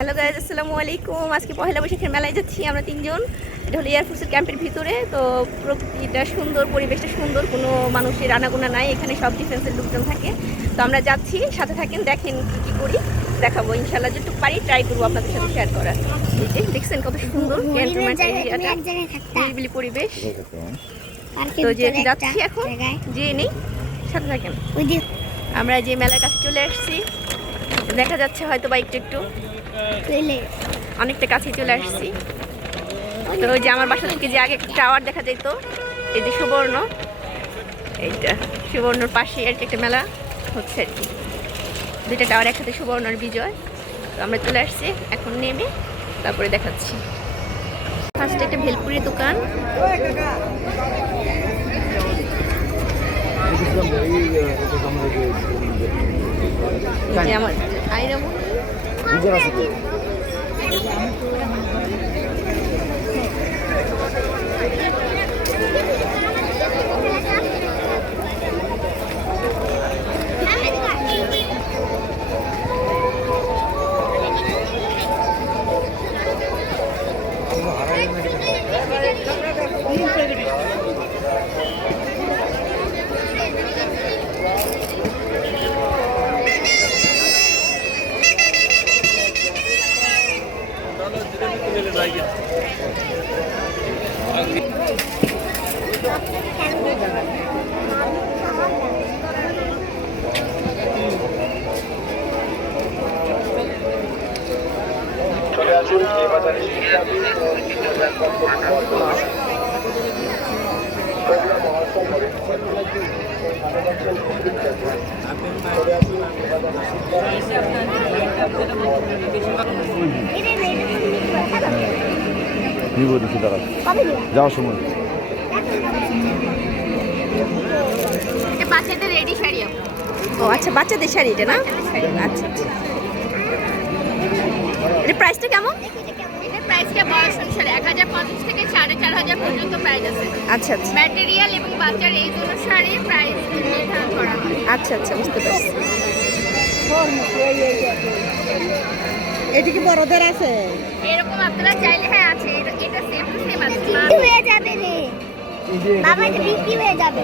Hello guys, আসসালামু আলাইকুম। আজকে পহেলা বৈশাখের মেলায় যাচ্ছি আমরা তিনজন। এটা হলো এয়ারফোর্সের ক্যাম্পের ভিতরে। তো প্রকৃতিটা সুন্দর, পরিবেশটা সুন্দর, কোনো মানুষের আনাগোনা নাই, এখানে সব ডিফেন্সের লোকজন থাকে। তো আমরা যাচ্ছি, সাথে থাকেন, দেখেন কী কী করি, দেখাবো ইনশাল্লাহ, যেটুকু পারি ট্রাই করবো আপনাদের সাথে শেয়ার করার। এই যে দেখছেন কত সুন্দর ক্যান্টনমেন্ট এরিয়াটা, নিরিবিলি পরিবেশ। তো যে যাচ্ছি এখন, যে নেই, সাথে থাকেন। আমরা যে মেলার কাছে চলে আসছি, দেখা যাচ্ছে হয়তো বা একটু একটু, অনেকটা কাছে চলে আসছি। তো ওই যে আমার বাসা থেকে যে আগে একটা টাওয়ার দেখা যেত, এই যে সুবর্ণ, এইটা সুবর্ণর পাশে আর কি একটা মেলা হচ্ছে আর কি, দুইটা টাওয়ার একসাথে, সুবর্ণ আর বিজয়। তো আমরা চলে আসছি, এখন নেমে তারপরে দেখাচ্ছি। ফার্স্টে একটা ভেলপুরির দোকান, আমার আইরামু যাওয়ার সময় বাচ্চাদের রেডি শাড়ি। ও আচ্ছা, বাচ্চাদের শাড়ি এটা না? আচ্ছা আচ্ছা, এর প্রাইসটা কেমন? এটার প্রাইসটা বয়স অনুসারে 1050 থেকে 4500 পর্যন্ত প্রাইস আছে। আচ্ছা আচ্ছা, ম্যাটেরিয়াল এবং বাচ্চার এই অনুসারে প্রাইস নির্ধারণ করা হয়। আচ্ছা আচ্ছা, বুঝতে পারছি। এটা কি বড়দের আছে? এরকম আপনারা চাইলে হ্যাঁ আছে, এটা সেম টু সেম আছে। হয়ে যাবে রে বাবা, এটা বিক্রি হয়ে যাবে,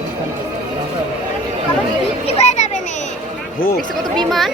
বাবা বিক্রি হয়ে যাবে নে। দেখছো কত বিমান।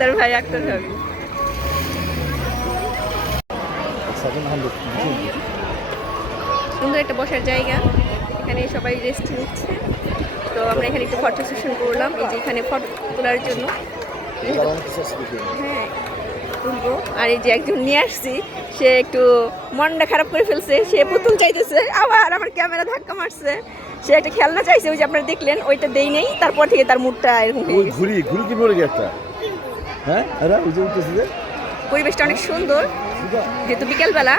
তার ভাই আক্তার ভাবি। সুন্দর একটা বসার জায়গা, এখানে সবাই রেস্ট নিচ্ছে। তো আমরা এখানে একটু ফটো সেশন করলাম, এই যে এখানে ফটো তোলার জন্য। হ্যাঁ তুলবো। আর এই যে একজন নিয়ে আসছি, সে একটু মনটা খারাপ করে ফেলছে, সে পুতুল চাইতেছে, আবার আমার ক্যামেরা ধাক্কা মারছে। সে একটা খেলনা চাইছে, ওই যে আপনারা দেখলেন, ওইটা দেই নেই, তারপর থেকে তার মুডটা এরকম হয়ে গেছে। ঘুরি ঘুরি কি পড়ে গেছে একটা, হ্যাঁ আরে ওই যে উঠতেছে যে পরিবেশটা অনেক সুন্দর, যেহেতু বিকালবেলা,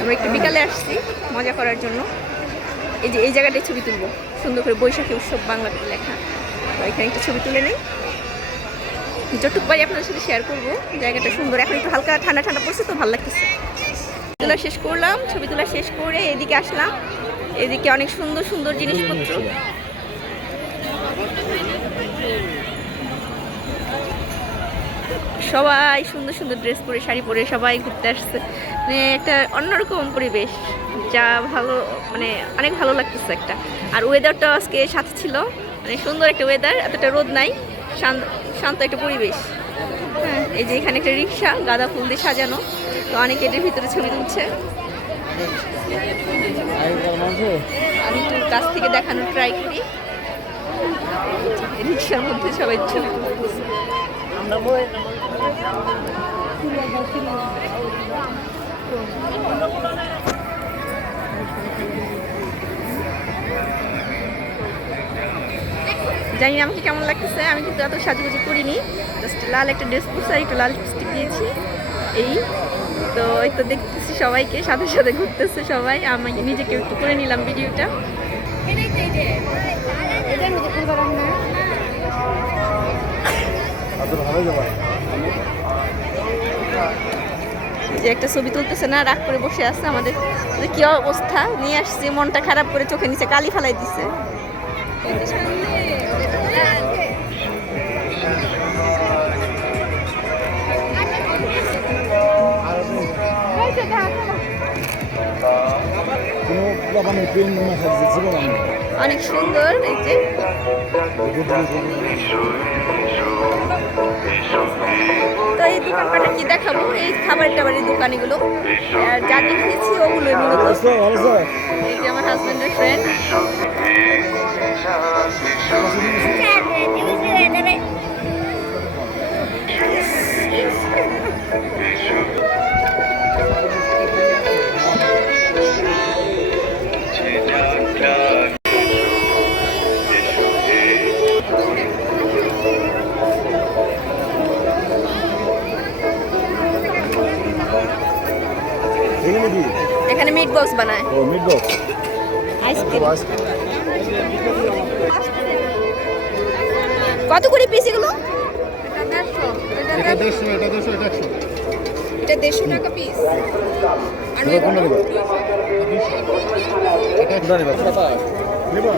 আমরা একটু বিকালে আসছি মজা করার জন্য। এই যে এই জায়গাটায় ছবি তুলবো, সুন্দর করে বৈশাখী উৎসব বাংলাতে লেখা। তো এখানে একটু ছবি তুলে নেই, যতটুকু পারি আপনাদের সাথে শেয়ার করবো। জায়গাটা সুন্দর, এখন একটু হালকা ঠান্ডা ঠান্ডা পড়ছে, তো ভালো লাগতেছে। তোলা শেষ করলাম, ছবি তোলা শেষ করে এদিকে আসলাম। এদিকে অনেক সুন্দর সুন্দর জিনিসপত্র, সবাই সুন্দর সুন্দর ড্রেস পরে, শাড়ি পরে সবাই ঘুরতে আসছে। মানে একটা অন্যরকম পরিবেশ, যা ভালো, মানে অনেক ভালো লাগতেছে একটা। আর ওয়েদারটাও আজকে সাথে ছিল, মানে সুন্দর একটা ওয়েদার, এতটা রোদ নাই, শান্ত একটা পরিবেশ। হ্যাঁ, এই যে এখানে একটা রিক্সা গাঁদা ফুল দিয়ে সাজানো, তো অনেকে এটার ভিতরে ছবি তুলছে। আমি একটু কাছ থেকে দেখানোর ট্রাই করি। রিক্সার মধ্যে সবাই ছবি তুলতেছে। জানি না আমাকে কেমন লাগতেছে, আমি কিন্তু এত সাজুগুজু করিনি, জাস্ট লাল একটা ড্রেস পরছি আর একটু লাল লিপস্টিক দিয়েছি এই তো। এই তো দেখতেছি সবাইকে সাথে সাথে ঘুরতেছে সবাই, আমি নিজেকে একটু করে নিলাম ভিডিওটা। যে একটা ছবি তুলতেছে না, রাগ করে বসে আছে, আমাদের কি অবস্থা নিয়ে আসছে, মনটা খারাপ করে চোখে নিচে কালি ফেলাই দিছে। অনেক সুন্দর এই যে তো এই দোকানপাটে কি দেখাবো, এই খাবার টাবারের দোকান এগুলো, আর যা দেখেছি ওগুলোই মূলত। এই যে আমার হাজবেন্ডের ফ্রেন্ড। এখানে মিট বক্স বানায়, ও মিট বক্স, আইসক্রিম। কত করে পিস এগুলো? এটা 150, এটা 200, এটা 100। এটা 150 টাকা পিস। আর এটা কোনটা নেবা? এটা কোনটা নেবা? নেবা?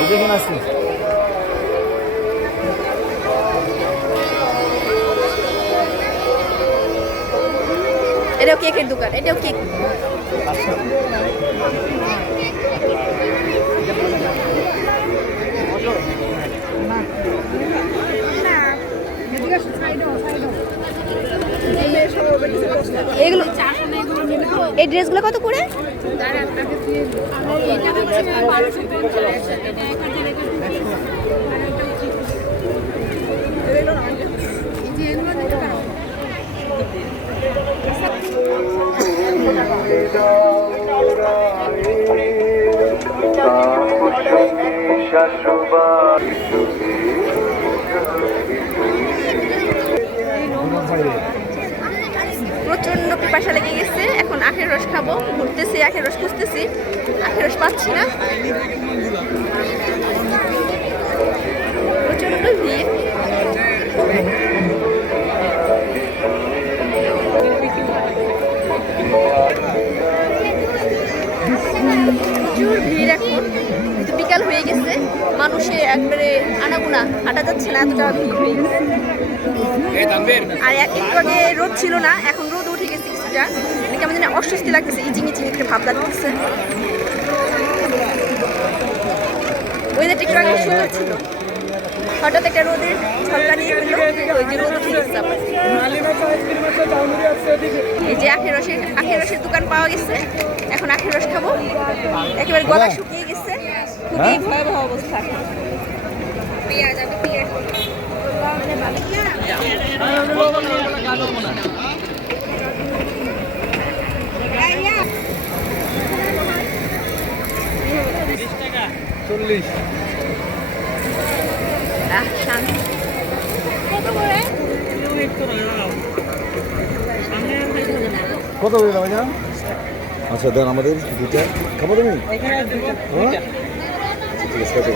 এই দেখেন আসছে। এটাও কেকের দোকান, এটাও কেক। এগুলো এই ড্রেসগুলো কত করে? প্রচন্ড পিপাসা লেগে গেছে, এখন আখের রস খাবো, ঘুরতেছি, আখের রস খুঁজতেছি, আখের রস পাচ্ছি না, প্রচন্ড ভিড়। প্রচুর ভিড় এখন, কিন্তু বিকাল হয়ে গেছে, মানুষে একবারে আনাগোনা, হাঁটা যাচ্ছে না, এতটা ভিড় হয়ে গেছে। আর একটু আগে রোদ ছিল না, এখন রোদ উঠে গেছে কিছুটা, কেমন যেন অস্বস্তি লাগতেছে, ইচিং ইচিং একটা ভাব লাগতেছে। ওয়েদারটা একটু আগে সুন্দর ছিল, হঠাৎ একটা রোদের ঝলকা নিয়ে ফেললো, ওই যে রোদ উঠে গেছে আবার। এই যে আখের রসের দোকান পাওয়া গেছে, এখন আখের রস খাবো, একেবারে গলা শুকিয়ে গেছে, খুবই ভয়াবহ অবস্থা। পেঁয়াজ আমি পেঁয়াজ শান্তি। কত করে দাম এটা? আচ্ছা দেন আমাদের দুইটা খাবো তুমি? হ্যাঁ? ঠিক আছে, কত?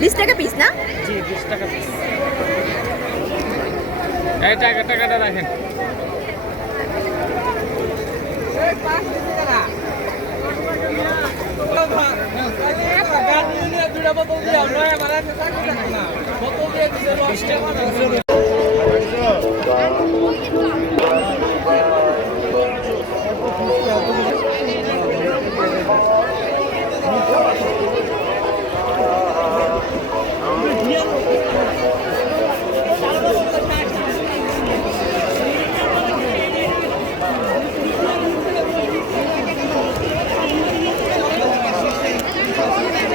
20 টাকা পিস না? জি 20 টাকা পিস। এই টাকাটা রাখেন।